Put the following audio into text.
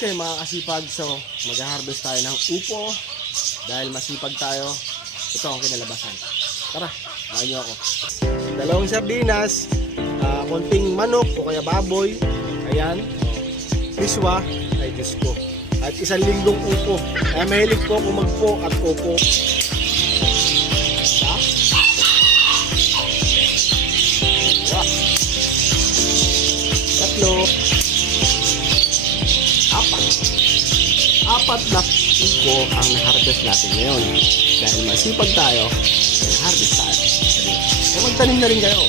Okay mga kasipag, so mag-harvest tayo ng upo dahil masipag tayo. Ito ang kinalabasan. Tara, makan nyo ako. Dalawang sardinas, konting manok o kaya baboy. Ayan, piswa, ay Diyos ko. At 1 linggong upo. Kaya mahilig po ako magpo at upo. Tatlo. Apat na upo ang na-harvest natin ngayon. Dahil masipag tayo, na-harvest tayo. Magtanim na rin kayo.